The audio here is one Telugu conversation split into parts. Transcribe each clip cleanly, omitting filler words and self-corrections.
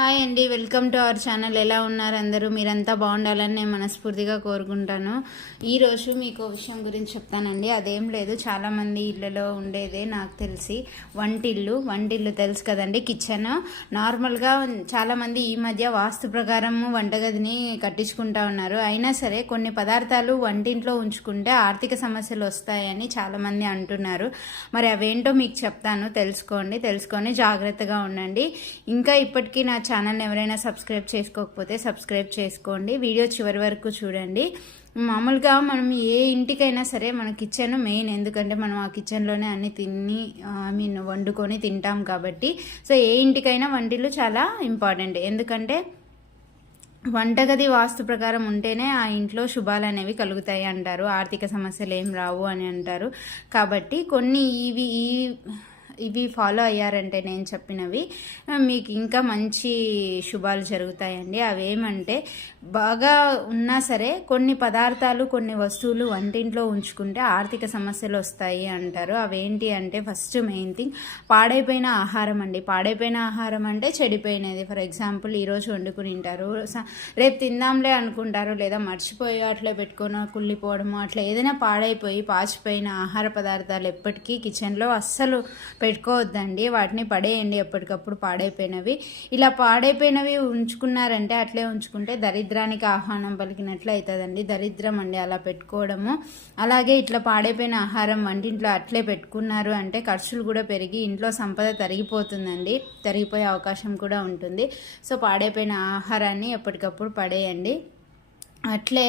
హాయ్ అండి, వెల్కమ్ టు అవర్ ఛానల్. ఎలా ఉన్నారు అందరూ? మీరంతా బాగుండాలని నేను మనస్ఫూర్తిగా కోరుకుంటాను. ఈరోజు మీకు విషయం గురించి చెప్తానండి. అదేం లేదు, చాలామంది ఇళ్ళలో ఉండేదే నాకు తెలిసి వంటిల్లు తెలుసు కదండి, కిచెన్. నార్మల్గా చాలామంది ఈ మధ్య వాస్తు ప్రకారం వంటగదిని కట్టించుకుంటా ఉన్నారు. అయినా సరే కొన్ని పదార్థాలు వంటింట్లో ఉంచుకుంటే ఆర్థిక సమస్యలు వస్తాయని చాలామంది అంటున్నారు. మరి అవేంటో మీకు చెప్తాను, తెలుసుకొని జాగ్రత్తగా ఉండండి. ఇంకా ఇప్పటికీ నా ఛానల్ని ఎవరైనా సబ్స్క్రైబ్ చేసుకోకపోతే సబ్స్క్రైబ్ చేసుకోండి. వీడియో చివరి వరకు చూడండి. మామూలుగా మనం ఏ ఇంటికైనా సరే మన కిచెన్ మెయిన్, ఎందుకంటే మనం ఆ కిచెన్లోనే అన్ని వండుకొని తింటాం కాబట్టి. సో ఏ ఇంటికైనా వంటిల్లు చాలా ఇంపార్టెంట్. ఎందుకంటే వంటగది వాస్తు ప్రకారం ఉంటేనే ఆ ఇంట్లో శుభాలు అనేవి కలుగుతాయి అంటారు, ఆర్థిక సమస్యలు ఏం రావు అని అంటారు. కాబట్టి కొన్ని ఇవి ఫాలో అయ్యారంటే నేను చెప్పినవి మీకు ఇంకా మంచి శుభాలు జరుగుతాయండి. అవేమంటే, బాగా ఉన్నా సరే కొన్ని పదార్థాలు కొన్ని వస్తువులు వంటింట్లో ఉంచుకుంటే ఆర్థిక సమస్యలు వస్తాయి అంటారు. అవేంటి అంటే, ఫస్ట్ మెయిన్ థింగ్ పాడైపోయిన ఆహారం అండి. పాడైపోయిన ఆహారం అంటే చెడిపోయినది. ఫర్ ఎగ్జాంపుల్ ఈరోజు వండుకుని తింటారు, రేపు తిందాంలే అనుకుంటారు, లేదా మర్చిపోయి అట్లా పెట్టుకొని కుళ్ళిపోవడము, అట్లా ఏదైనా పాడైపోయి పాచిపోయిన ఆహార పదార్థాలు ఎప్పటికీ కిచెన్లో అస్సలు పెట్టుకోవద్దండి. వాటిని పడేయండి ఎప్పటికప్పుడు, పాడైపోయినవి. ఇలా పాడైపోయినవి ఉంచుకున్నారంటే, అట్లే ఉంచుకుంటే దరిద్రానికి ఆహ్వానం పలికినట్లు అవుతుందండి. దరిద్రం అండి అలా పెట్టుకోవడము. అలాగే ఇట్లా పాడైపోయిన ఆహారం వంటింట్లో అట్లే పెట్టుకున్నారు అంటే ఖర్చులు కూడా పెరిగి ఇంట్లో సంపద తరిగిపోతుందండి, తరిగిపోయే అవకాశం కూడా ఉంటుంది. సో పాడైపోయిన ఆహారాన్ని ఎప్పటికప్పుడు పడేయండి. అట్లే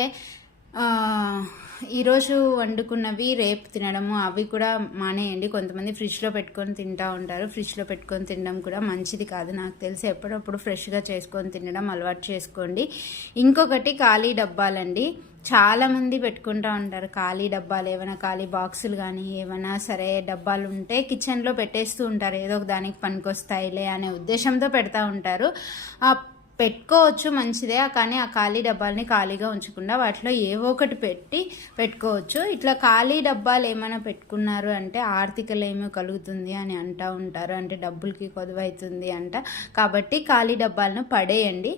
ఈరోజు వండుకున్నవి రేపు తినడము అవి కూడా మానేయండి. కొంతమంది ఫ్రిడ్జ్లో పెట్టుకొని తింటూ ఉంటారు. ఫ్రిడ్జ్లో పెట్టుకొని తినడం కూడా మంచిది కాదు. నాకు తెలిసి ఎప్పుడప్పుడు ఫ్రెష్గా చేసుకొని తినడం అలవాటు చేసుకోండి. ఇంకొకటి ఖాళీ డబ్బాలండి. చాలామంది పెట్టుకుంటూ ఉంటారు ఖాళీ డబ్బాలు, ఏమైనా ఖాళీ బాక్సులు కానీ ఏమైనా సరే డబ్బాలు ఉంటే కిచెన్లో పెట్టేస్తూ ఉంటారు. ఏదో ఒక దానికి పనికొస్తాయిలే అనే ఉద్దేశంతో పెడతా ఉంటారు. పెట్టుకోవచ్చు, మంచిదే. కానీ ఆ ఖాళీ డబ్బాలని ఖాళీగా ఉంచకుండా వాటిలో ఏవో ఒకటి పెట్టుకోవచ్చు. ఇట్లా ఖాళీ డబ్బాలు ఏమైనా పెట్టుకున్నారు అంటే ఆర్థికలేమో కలుగుతుంది అని అంటూ ఉంటారు, అంటే డబ్బులకి కొదువైతుంది అంట. కాబట్టి ఖాళీ డబ్బాలను పడేయండి.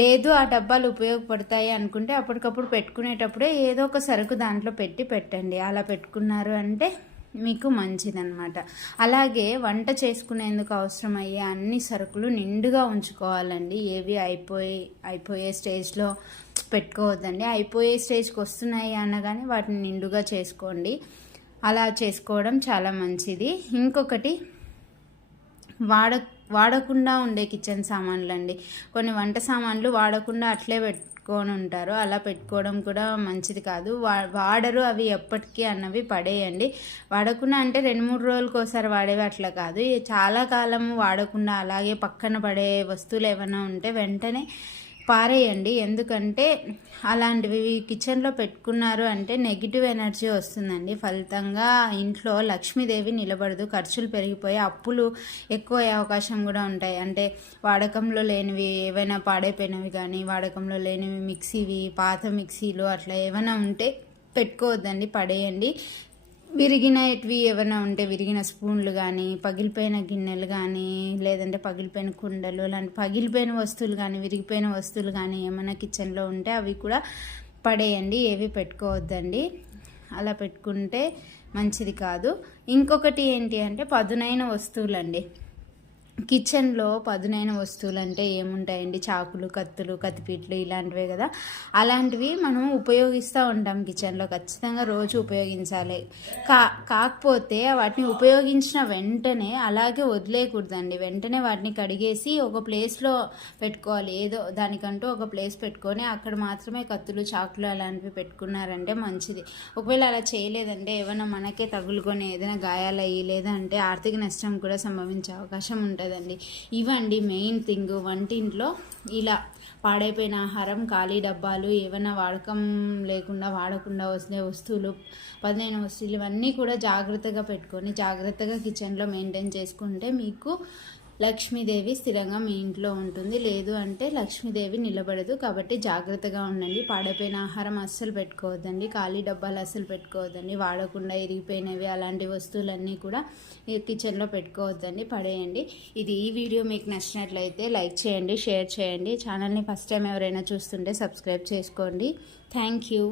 లేదు ఆ డబ్బాలు ఉపయోగపడతాయి అనుకుంటే అప్పటికప్పుడు పెట్టుకునేటప్పుడే ఏదో ఒక సరుకు దాంట్లో పెట్టండి. అలా పెట్టుకున్నారు అంటే మీకు మంచిదన్నమాట. అలాగే వంట చేసుకునేందుకు అవసరమయ్యే అన్ని సరుకులు నిండుగా ఉంచుకోవాలండి. ఏవి అయిపోయే స్టేజ్లో పెట్టుకోవద్దండి. అయిపోయే స్టేజ్కి వస్తున్నాయి అనగానే వాటిని నిండుగా చేసుకోండి. అలా చేసుకోవడం చాలా మంచిది. ఇంకొకటి వాడకుండా ఉండే కిచెన్ సామాన్లు అండి. కొన్ని వంట సామాన్లు వాడకుండా అట్లే పెట్టుకొని ఉంటారు. అలా పెట్టుకోవడం కూడా మంచిది కాదు. వాడరు, అవి ఎప్పటికీ అన్నవి పడేయండి. వాడకుండా అంటే 2-3 రోజులకు ఒకసారి వాడేవి అట్లా కాదు. చాలా కాలం వాడకుండా అలాగే పక్కన పడే వస్తువులు ఏమైనా ఉంటే వెంటనే పారేయండి. ఎందుకంటే అలాంటివి కిచెన్లో పెట్టుకున్నారు అంటే నెగిటివ్ ఎనర్జీ వస్తుందండి. ఫలితంగా ఇంట్లో లక్ష్మీదేవి నిలబడదు, ఖర్చులు పెరిగిపోయి అప్పులు ఎక్కువ అయ్యే అవకాశం కూడా ఉంటాయి. అంటే వాడకంలో లేనివి ఏవైనా పాడైపోయినవి కానీ, వాడకంలో లేనివి పాత మిక్సీలు అట్లా ఏమైనా ఉంటే పెట్టుకోవద్దండి, పడేయండి. విరిగినవి ఏమైనా ఉంటే, విరిగిన స్పూన్లు కానీ, పగిలిపోయిన గిన్నెలు కానీ, లేదంటే పగిలిపోయిన కుండలు, అలాంటి పగిలిపోయిన వస్తువులు కానీ, విరిగిపోయిన వస్తువులు కానీ ఏమైనా కిచెన్లో ఉంటే అవి కూడా పడేయండి, ఏవి పెట్టుకోవద్దండి. అలా పెట్టుకుంటే మంచిది కాదు. ఇంకొకటి ఏంటి అంటే పదునైన వస్తువులండి. కిచెన్లో పదునైన వస్తువులు అంటే ఏముంటాయండి? చాకులు, కత్తులు, కత్తిపీట్లు ఇలాంటివే కదా. అలాంటివి మనం ఉపయోగిస్తూ ఉంటాం కిచెన్లో, ఖచ్చితంగా రోజు ఉపయోగించాలి. కాకపోతే వాటిని ఉపయోగించిన వెంటనే అలాగే వదిలేయకూడదండి. వెంటనే వాటిని కడిగేసి ఒక ప్లేస్లో పెట్టుకోవాలి. ఏదో దానికంటూ ఒక ప్లేస్ పెట్టుకొని అక్కడ మాత్రమే కత్తులు, చాకులు అలాంటివి పెట్టుకున్నారంటే మంచిది. ఒకవేళ అలా చేయలేదంటే ఏమైనా మనకే తగులుకొని ఏదైనా గాయాలయ్యి లేదంటే ఆర్థిక నష్టం కూడా సంభవించే అవకాశం ఉంటుంది. ఇవండి మెయిన్ థింగ్. వంటింట్లో ఇలా పాడైపోయిన ఆహారం, ఖాళీ డబ్బాలు, ఏమైనా వాడకుండా వస్తే వస్తువులు, పదునైన వస్తువులు ఇవన్నీ కూడా జాగ్రత్తగా పెట్టుకొని జాగ్రత్తగా కిచెన్లో మెయింటైన్ చేసుకుంటే మీకు లక్ష్మీదేవి స్థిరంగా మీ ఇంట్లో ఉంటుంది. లేదు అంటే లక్ష్మీదేవి నిలబడదు. కాబట్టి జాగ్రత్తగా ఉండండి. పాడైపోయిన ఆహారం అస్సలు పెట్టుకోవద్దండి. ఖాళీ డబ్బాలు అస్సలు పెట్టుకోవద్దండి. వాడకుండా ఇరిగిపోయినవి అలాంటి వస్తువులన్నీ కూడా కిచెన్లో పెట్టుకోవద్దండి, పడేయండి. ఈ వీడియో మీకు నచ్చినట్లయితే లైక్ చేయండి, షేర్ చేయండి. ఛానల్ని ఫస్ట్ టైం ఎవరైనా చూస్తుంటే సబ్స్క్రైబ్ చేసుకోండి. Thank you.